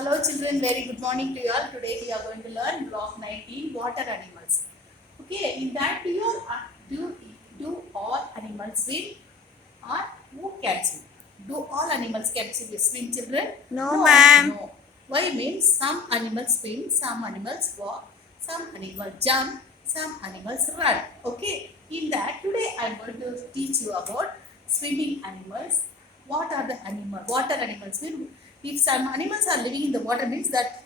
Hello children, very good morning to you all. Today we are going to learn block 19 water animals. Okay, in that do all animals swim or who can swim? Do all animals can swim children? No, ma'am. No. Why means some animals swim, some animals walk, some animals jump, some animals run. Okay, in that today I am going to teach you about swimming animals. What are the water animals? If some animals are living in the water means that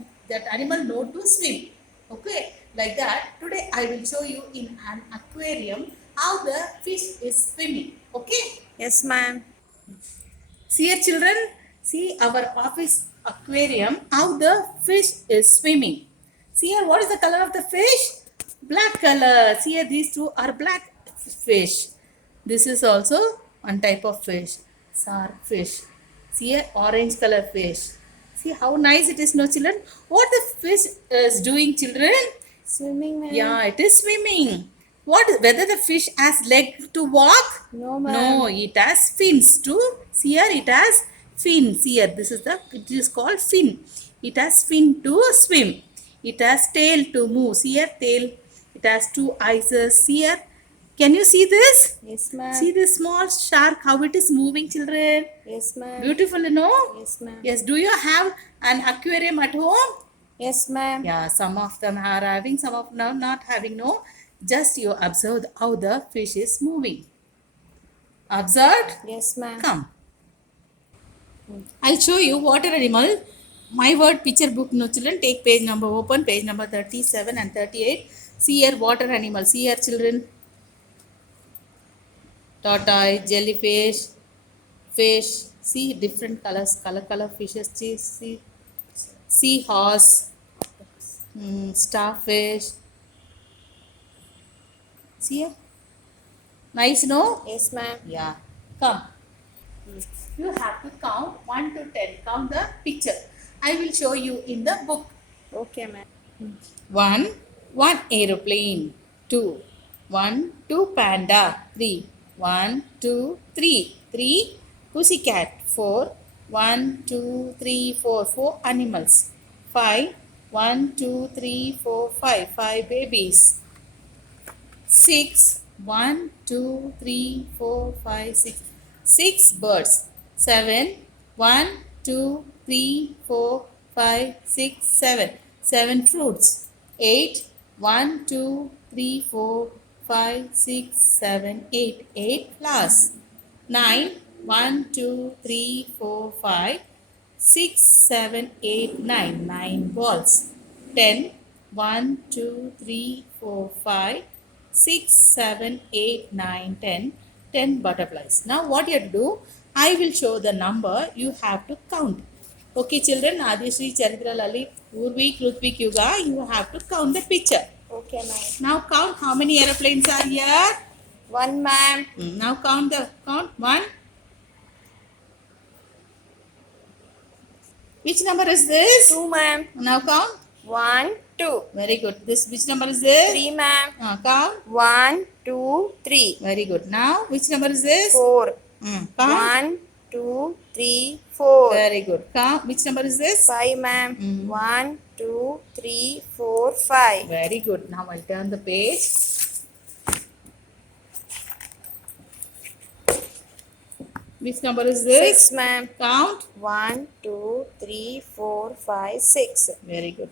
animal know to swim. Okay, like that today I will show you in an aquarium how the fish is swimming. Okay, Yes, ma'am. see here children, see our office aquarium how the fish is swimming. See here, what is the color of the fish? Black color. See here, these two are black fish. This is also one type of fish, shark fish. See here, orange color fish. See how nice it is, no children? What the fish is doing children? Swimming, ma'am. Yeah, it is swimming. Whether the fish has leg to walk? No, ma'am. No, it has fins to. See here, it has fins. Here, it is called fin. It has fin to swim. It has tail to move. See here, tail. It has two eyes. See here. Can you see this? Yes, ma'am. See this small shark, how it is moving, children? Yes, ma'am. Beautiful, you know? Yes, ma'am. Yes, do you have an aquarium at home? Yes, ma'am. Yeah, some of them are having, some of them not having. No, just you observe how the fish is moving. Observed? Yes, ma'am. Come. I'll show you water animal. My word picture book, no children. Take page number, open page number 37 and 38. See here, water animal. See here, children. Tortoise, jellyfish, fish. See different colors, color fishes. See seahorse, starfish. See here. Nice, no? Yes, ma'am. Yeah. Come. You have to count 1 to 10. Count the picture. I will show you in the book. Okay, ma'am. 1. One aeroplane. 2. 1. Two panda. 3. 1, 2, 3. 3. Pussycat. 4. 1, 2, 3, 4. 4 animals. 5. 1, 2, 3, 4, 5. 5 babies. 6. 1, 2, 3, 4, 5, 6. 6 birds. 7. 1, 2, 3, 4, 5, 6, 7. 7 fruits. 8. 1, 2, 3, 4, 5, 6, 7, 8. 8 flowers. 9. 1, 2, 3, 4, 5, 6, 7, 8, 9. 9 balls. 10. 1, 2, 3, 4, 5, 6, 7, 8, 9, 10. 10 butterflies. Now what you have to do? I will show the number. You have to count. Okay children, Adishri, Charitra, Lalit, Urvi, Krutvik, Yuga, you have to count the picture. Okay, ma'am. Now count how many aeroplanes are here. 1, ma'am. Now count 1. Which number is this? 2, ma'am. Now count. 1, 2. Very good. This which number is this? 3, ma'am. Count. 1, 2, 3. Very good. Now which number is this? 4. Count. 1, 2, 3, 4. Very good. Count. Which number is this? 5, ma'am. 1, 2, 3, 4, 5. Very good. Now I'll turn the page. Which number is this? 6, ma'am. Count. 1, 2, 3, 4, 5, 6. Very good.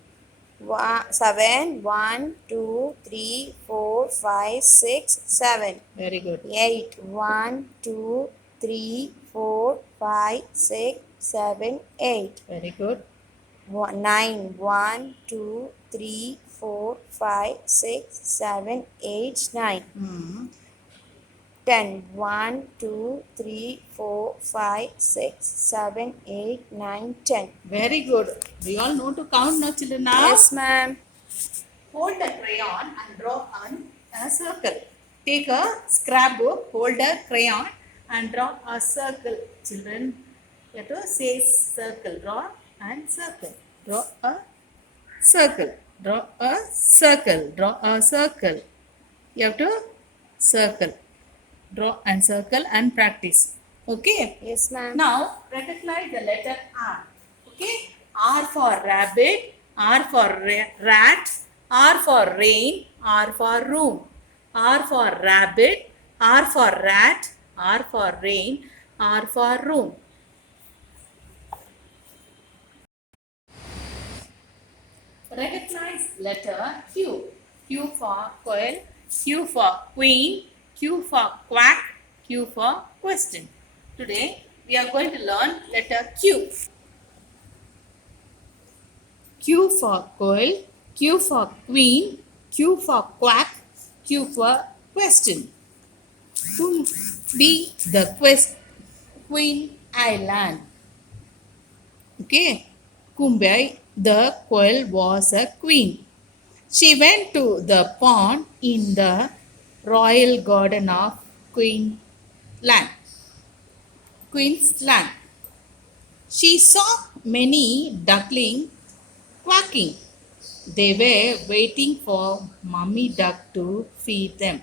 7, 1, 2, 3, 4, 5, 6, 7. Very good. 8, 1, 2, 3, 4, 5, 6, 7, 8. Very good. 9, 1, 2, 3, 4, 5, 6, 7, 8, 9. 10, 1, 2, 3, 4, 5, 6, 7, 8, 9, 10. Very good. We all know to count now, children. Now Yes, ma'am. hold a crayon and draw on a circle. Take a scrapbook, hold a crayon and draw a circle. Children, you have to say circle. Draw and circle. Draw a circle. Draw a circle. Draw a circle. You have to circle. Draw and circle and practice. Okay. Yes, ma'am. Now recognize the letter R. Okay. R for rabbit, R for rat, R for rain, R for room. R for rabbit, R for rat, R for rain, R for room. Recognize letter Q. Q for quail, Q for queen, Q for quack, Q for question. Today we are going to learn letter Q. Q for quail, Q for queen, Q for quack, Q for question. Be the Queen Island. Okay. Kumbai, the quail was a queen. She went to the pond in the royal garden of Queensland. She saw many ducklings quacking. They were waiting for Mummy Duck to feed them.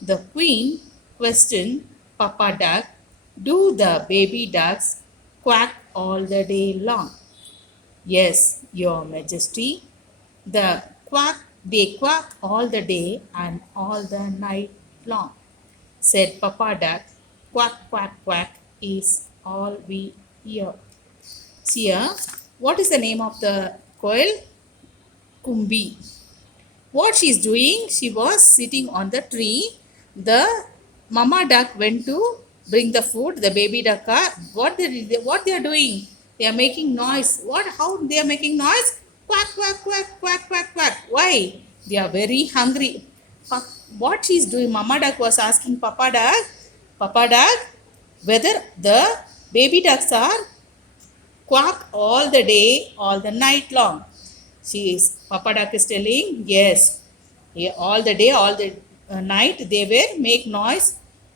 The queen questioned Papa Duck, "Do the baby ducks quack all the day long?" "Yes, Your Majesty. They quack all the day and all the night long," said Papa Duck. "Quack, quack, quack is all we hear." Here, what is the name of the quail? Kumbi. What she is doing? She was sitting on the tree. The mama duck went to bring the food. The baby duck are what they are doing? They are making noise. How they are making noise? Quack, quack, quack, quack, quack, quack. Why? They are very hungry. What she is doing? Mama duck was asking Papa Duck, whether the baby ducks are quack all the day, all the night long. Papa Duck is telling, yes, all the day, all the night they will make noise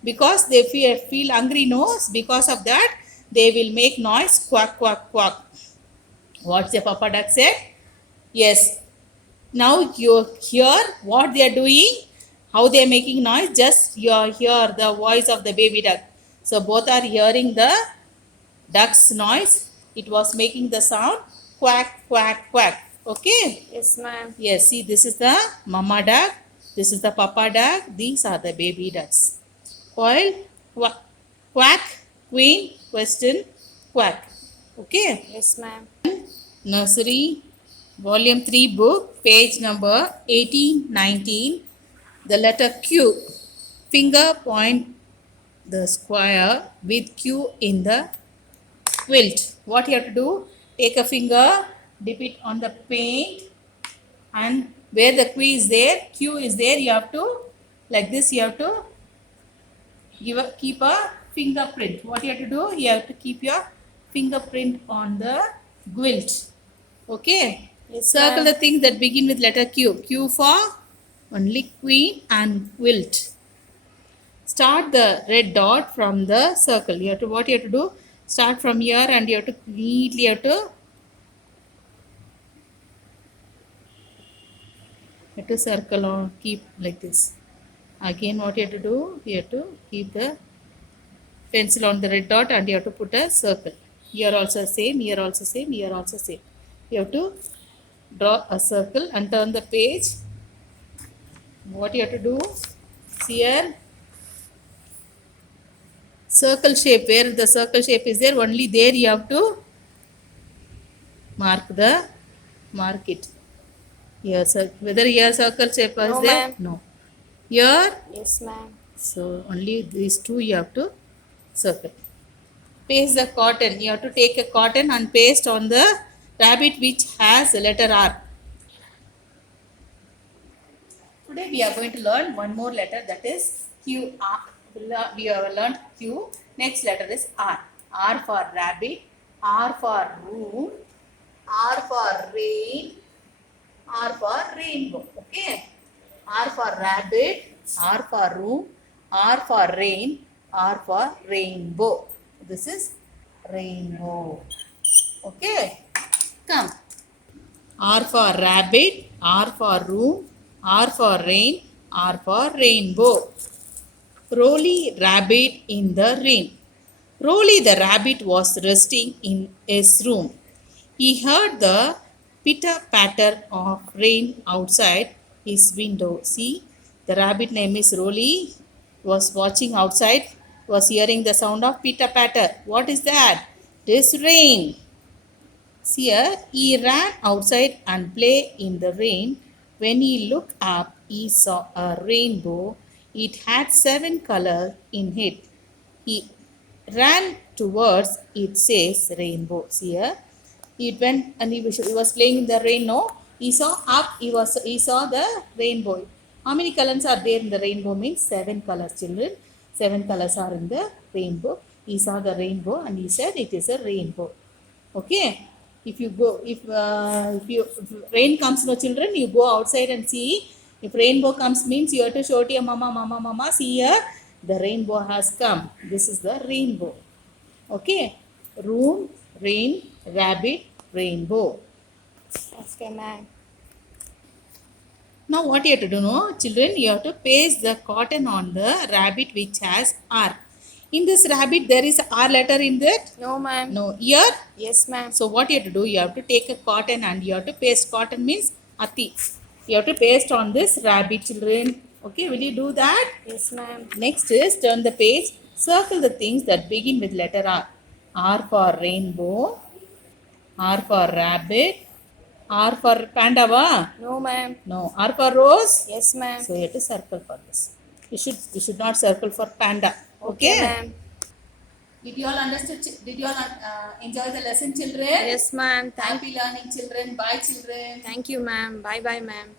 because they feel hungry nose. Because of that, they will make noise, quack, quack, quack. What's the Papa Duck said? Yes. Now you hear what they are doing, how they are making noise. Just you hear the voice of the baby duck. So both are hearing the duck's noise. It was making the sound quack, quack, quack. Okay? Yes, ma'am. Yes, see, this is the mama duck. This is the papa duck. These are the baby ducks. Quail, quack, queen, question, quack. Okay? Yes, ma'am. Nursery, volume 3 book, page number 18-19. The letter Q. Finger point the square with Q in the quilt. What you have to do? Take a finger, dip it on the paint, and where the Q is there, you have to, like this, you have to keep a fingerprint. What you have to do? You have to keep your fingerprint on the quilt. Okay? Yes, Circle ma'am. the things that begin with letter Q. Q for only queen and quilt. Start the red dot from the circle. What you have to do? Start from here and you have to neatly circle on, keep like this. Again, what you have to do? You have to keep the pencil on the red dot and you have to put a circle. Here also same, here also same, here also same. You have to draw a circle and turn the page. What you have to do? Here, circle shape, where the circle shape is there, only there you have to mark it. Here, whether here circle shape is No, there? ma'am. No. Here, Yes, ma'am. so only these two you have to circle. Paste the cotton. You have to take a cotton and paste on the rabbit which has the letter R. Today we are going to learn one more letter, that is Q. We have learned Q. Next letter is R. R for rabbit, R for room, R for rain, R for rainbow. Okay? R for rabbit, R for room, R for rain, R for rainbow. This is rainbow. Okay? Come. R for rabbit, R for room, R for rain, R for rainbow. Rolly rabbit in the rain. Rolly the rabbit was resting in his room. He heard the pitter patter of rain outside his window. See, the rabbit name is Rolly was watching outside, was hearing the sound of pitter patter. What is that? It is rain. See here, he ran outside and played in the rain. When he looked up, he saw a rainbow. It had 7 colors in it. He ran towards it, says rainbow. See here, he went and he was playing in the rain. No, he saw up. He saw the rainbow. How many colors are there in the rainbow? Means 7 colors, children. 7 colors are in the rainbow. He saw the rainbow and he said it is a rainbow. Okay. If you go, if rain comes, no children, you go outside and see. If rainbow comes, means you have to show to your mama. See here, the rainbow has come. This is the rainbow. Okay. Room, rain, rabbit, rainbow. Okay, ma'am. Now what you have to do, no children, you have to paste the cotton on the rabbit which has R. In this rabbit there is R letter in that. No, ma'am. No, here. Yes, ma'am. So what you have to do, you have to take a cotton and you have to paste. Cotton means ati. You have to paste on this rabbit, children. Okay, will you do that? Yes, ma'am. Next is turn the page. Circle the things that begin with letter R. R for rainbow. R for rabbit. R for panda, va? No, ma'am. No. R for rose. Yes, ma'am. So you have to circle for this. You should not circle for panda. Okay. ma'am. Did you all understand? Did you all enjoy the lesson, children? Yes, ma'am. Happy learning, children. Bye, children. Thank you, ma'am. Bye, bye, ma'am.